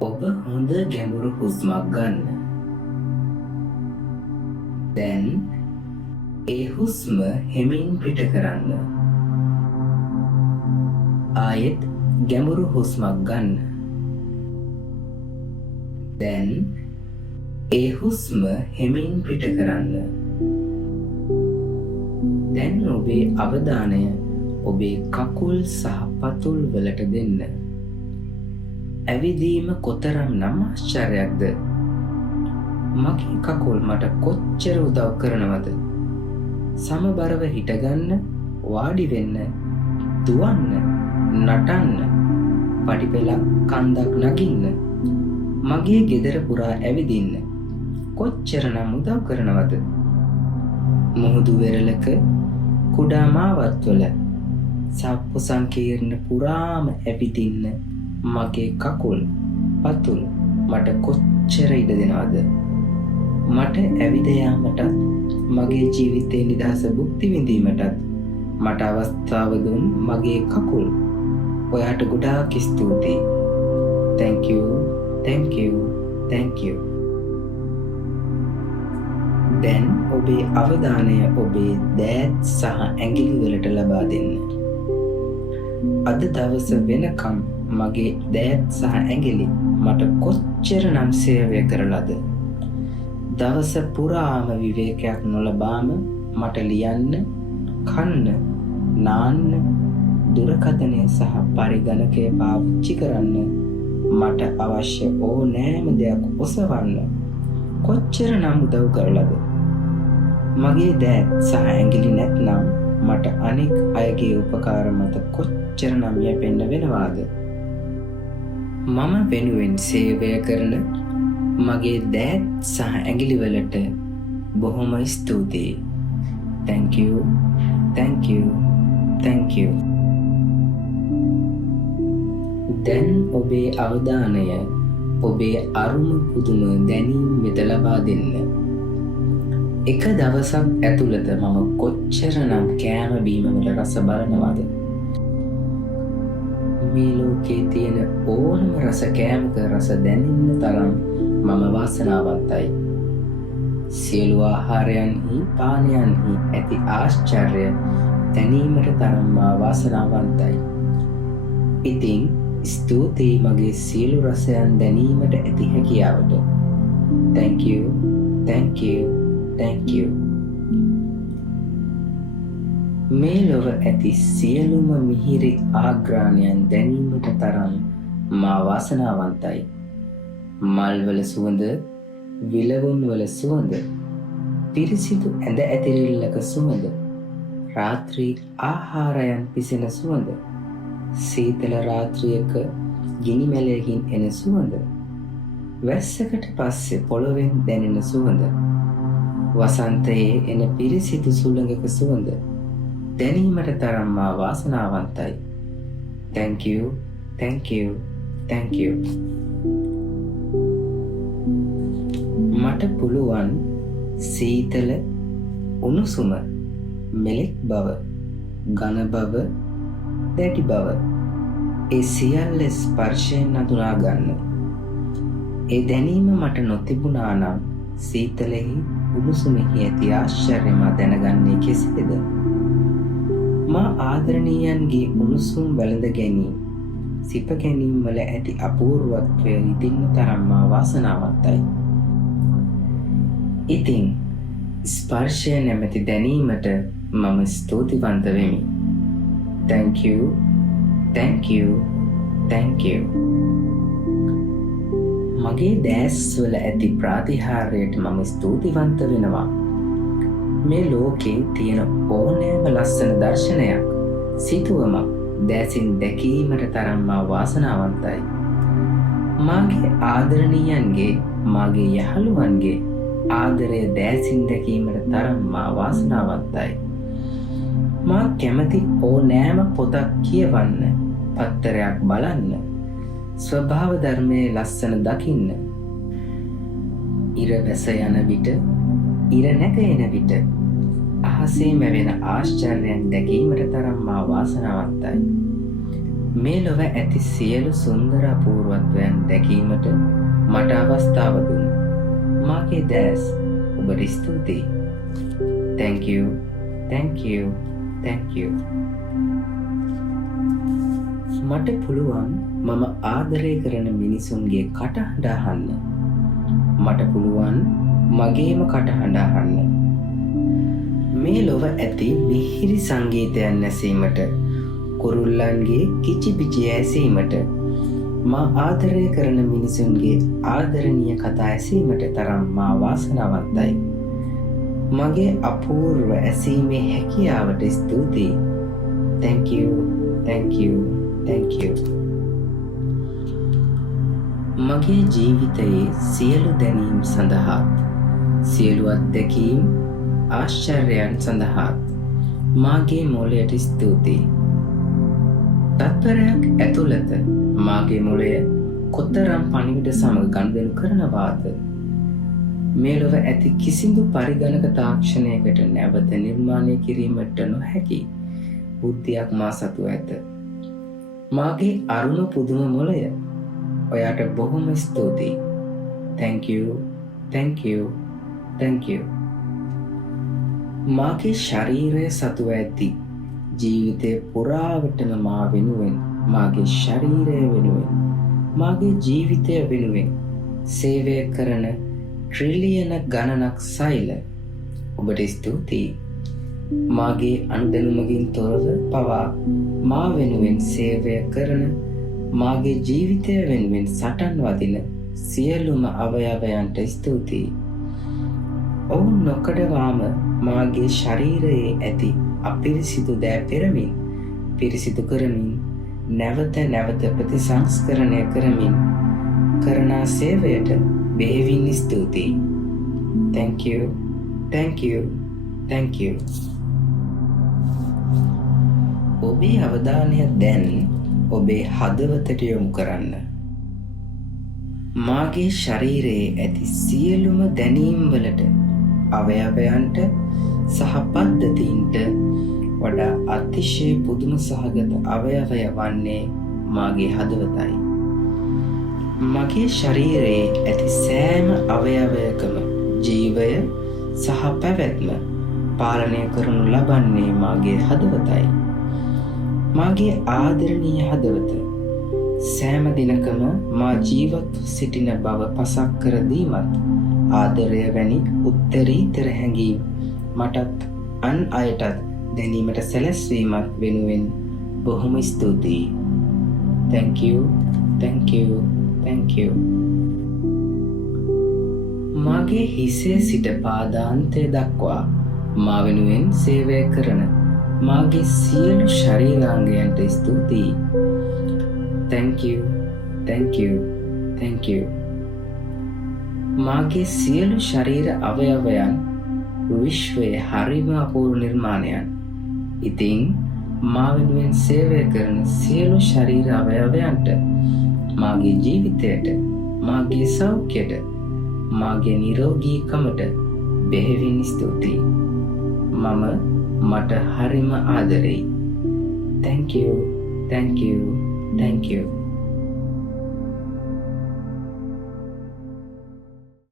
ඔබ හොඳ ගැඹුරු හුස්මක් ගන්න. දැන් ඒ හුස්ම හෙමින් පිට කරන්න. ආයෙත් ගැඹුරු හුස්මක් ගන්න. දැන් ඒ හුස්ම හෙමින් පිට කරන්න. දැන් ඔබේ අවධානය ඔබේ කකුල් සහ පතුල් වලට දෙන්න. ඇවිදීම කොතරම් නම් ආශ්චර්යයක්ද? මගේ කකුල් මට කොච්චර උදව් කරනවද? සමබරව හිටගන්න, වාඩි වෙන්න, දුවන්න, නටන්න, පඩිපෙළක් කන්දක් නගින්න, මගේ ගෙදර පුරා ඇවිදින්න කොච්චරනම් උදව් කරනවද? මුහුදු වෙරළක කුඩා මාවත්වල සප්පු සංකීර්ණ පුරාම ඇවිදින්න මගේ කකුල් පතුල් මට කොච්චර ඉඩ දෙනවද? මට ඇවිද යාමටත් මගේ ජීවිතේ නිදහස භුක්ති විඳීමටත් මට අවස්ථාව දුන් මගේ කකුල් ඔයාට ගොඩාක් ස්තුතියි. Thank you, thank you, thank you. දැන් ඔබේ අවධානය ඔබේ දෑත් සහ ඇඟිලි වලට ලබා දෙන්න. අද දවස වෙනකම් මගේ දෑත් සහ ඇඟිලි මට කොච්චරනම් සේවය කරලාද? දවස පුරාම විවේකයක් නොලබාම මට ලියන්න, කන්න, නාන්න, දුරකථනය සහ පරිගණකය පාවිච්චි කරන්න, මට අවශ්‍ය ඕනෑම දෙයක් ඔසවන්න කොච්චරනම් උදව් කරලාද? මගේ දෑත් සහ ඇඟිලි නැත්නම් මට අනෙක් අයගේ උපකාර මත කොච්චරනම් යැපෙන්න වෙනවාද? මම වෙනුවෙන් සේවය කරන මගේ දෑත් සහ ඇඟිලි වලට බොහොම ස්තුතියි. Thank you, thank you, thank you. දැන් ඔබේ අවධානය ඔබේ අරුම පුදුම දැනීම් වෙත ලබා දෙන්න. එක දවසක් ඇතුළත මම කොච්චරනම් කෑම බීම වල රස බලනවද? මේ ලෝකේ තියෙන ඕනම රස කෑමක රස දැනෙන්න තරම් මම වාසනාවන්තයි. සියලු ආහාරයන්හි පානයන්හි ඇති ආශ්චර්ය දැනීමට තරම් මා වාසනාවන්තයි. ඉතින් ස්තුතියි මගේ සියලු රසයන් දැනීමට ඇති හැකියාවට. Thank you, thank you, thank you. මේ ලොව ඇති සියලුම මිහිරි ආග්‍රාණයන් දැනීමට තරම් මා වාසනාවන්තයි. මල්වල සුවඳ, විලවුන්වල සුවඳ, පිරිසිදු ඇඳ ඇතිරිල්ලක සුවඳ, රාත්‍රී ආහාරයන් පිසෙන සුවඳ, සීතල රාත්‍රියක ගිනි මැලයකින් එන සුවඳ, වැස්සකට පස්සේ පොළොවෙන් දැනෙන සුවඳ, වසන්තයේ එන පිරිසිදු සුළඟක සුවඳ දැනීමට තරම් මා වාසනාවන්තයි. Thank you, thank you, thank you. මට පුළුවන් සීතල, උණුසුම, මෙලෙක් බව, ඝන බව, දැඩි බව ඒ සියල්ල ස්පර්ශයෙන් අඳුනා ගන්න. ඒ දැනීම මට නොතිබුණා නම් සීතලෙහි උණුසුමෙහි ඇති ආශ්චර්ය මා දැනගන්නේ කෙසේද? මා ආදරණීයන්ගේ උණුසුම් වැළඳ ගැනීම, සිප ගැනීම වල ඇති අපූර්වත්වය විඳින්න තරම් මා වාසනාවන්තයි. ඉතින් ස්පර්ශය නැමැති දැනීමට මම ස්තුතිවන්ත වෙමි. Thank you, thank you, thank you. මගේ දැස්වල ඇති ප්‍රාතිහාර්යයට මම ස්තුතිවන්ත වෙනවා. මේ ලෝකේ තියෙන ඕනෑම ලස්සන දර්ශනයක්, සිතුවමක් දැසින් දැකීමට තරම් මා වාසනාවන්තයි. මාගේ ආදරණීයන්ගේ, මාගේ යහළුවන්ගේ ආදරය දැසින් දැකීමට තරම් මා වාසනාවන්තයි. මා කැමති ඕනෑම පොතක් කියවන්න, පත්තරයක් බලන්න, ස්වභාව ධර්මයේ ලස්සන දකින්න, ඉර වැස යන විට, ඉර නැග එන විට අහසේ මැවෙන ආශ්චර්යයන් දැකීමට තරම් මා වාසනාවන්තයි. මේ ලොව ඇති සියලු සුන්දර අපූර්වත්වයන් දැකීමට මට අවස්ථාව දුන් මාගේ දැස් ඔබට ස්තුතියි. Thank you, thank you, thank you. මට පුළුවන් මම ආදරය කරන මිනිසුන්ගේ කටහඬ අහන්න. මට පුළුවන් මගේම කටහඬ අහන්න. මේ ලොව ඇති මිහිරි සංගීතයන් ඇසීමට, කුරුල්ලන්ගේ කිචිපිචි ඇසීමට, මා ආදරය කරන මිනිසුන්ගේ ආදරණීය කතා ඇසීමට තරම් මා වාසනාවන්තයි. මගේ අපූර්ව ඇසීමේ හැකියාවට ස්තුතියි. Thank you, thank you, thank you. මගේ ජීවිතයේ සියලු දැනීම් සඳහාත්, සියලු අත්දැකීම් ආශ්චර්යයන් සඳහාත් මාගේ මොළයට ස්තුතියි. තත්පරයක් ඇතුළත මාගේ මොළය කොතරම් පණිවිඩ සමග ගනුදෙනු කරනවාද? මේ ලොව ඇති කිසිදු පරිගණක තාක්ෂණයකට නැවත නිර්මාණය කිරීමට නොහැකි බුද්ධියක් මා සතු ඇත. මාගේ අරුණ පුදුම මොළය ඔයාට බොහොම ස්තුතියි. Thank you, thank you, thank you. මාගේ ශරීරය සතුව ඇති ජීවිතය පුරාවටම මා වෙනුවෙන්, මාගේ ශරීරය වෙනුවෙන්, මාගේ ජීවිතය වෙනුවෙන් සේවය කරන ට්‍රිලියන ගණනක් සෛල ඔබට ස්තුතියි. මාගේ අනුදැනුමකින් තොරව පවා මා වෙනුවෙන් සේවය කරන, මාගේ ජීවිතය වෙනුවෙන් සටන් වදින සියලුම අවයවයන්ට ස්තුතියි. ඔවුන් නොකඩවාම මාගේ ශරීරයේ ඇති අපිරිසිදු දෑ පෙරමින්, පිරිසිදු කරමින්, නැවත නැවත ප්‍රතිසංස්කරණය කරමින් කරනා සේවයට බෙහෙවින් ස්තුතියි. Thank you, thank you, thank you. ඔබේ අවධානය දැන් ඔබේ හදවතට යොමු කරන්න. මාගේ ශරීරයේ ඇති සියලුම දැනීම් වලට, අවයවයන්ට සහ පද්ධතීන්ට වඩා අතිශය පුදුම සහගත අවයවය වන්නේ මාගේ හදවතයි. මගේ ශරීරයේ ඇති සෑම අවයවයකම ජීවය සහ පැවැත්ම පාලනය කරනු ලබන්නේ මාගේ හදවතයි. මාගේ ආදරණීය හදවත සෑම දිනකම මා ජීවත්ව සිටින බව පසක් කර දීමත්, ආදරය වැනි උත්තරීතර හැඟීම් මටත් අන් අයටත් දැනීමට සැලැස්වීමත් වෙනුවෙන් බොහොම ස්තුතියි. Thank you, thank you, thank you. මාගේ හිසේ සිට පාදාන්තය දක්වා මා වෙනුවෙන් සේවය කරන මාගේ සියලු ශරීරාංගයන්ට ස්තුතියි. Thank you, thank you, thank you. මාගේ සියලු ශරීර අවයවයන් විශ්වයේ හරිම අපූර්ව නිර්මාණයන්. ඉතින් මා වෙනුවෙන් සේවය කරන සියලු ශරීර අවයවයන්ට, මාගේ ජීවිතයට, මාගේ සෞඛ්‍යයට, මාගේ නිරෝගීකමට බෙහෙවින් ස්තුතියි. මම මට හරිම ආදරෙයි. Thank you, thank you, thank you.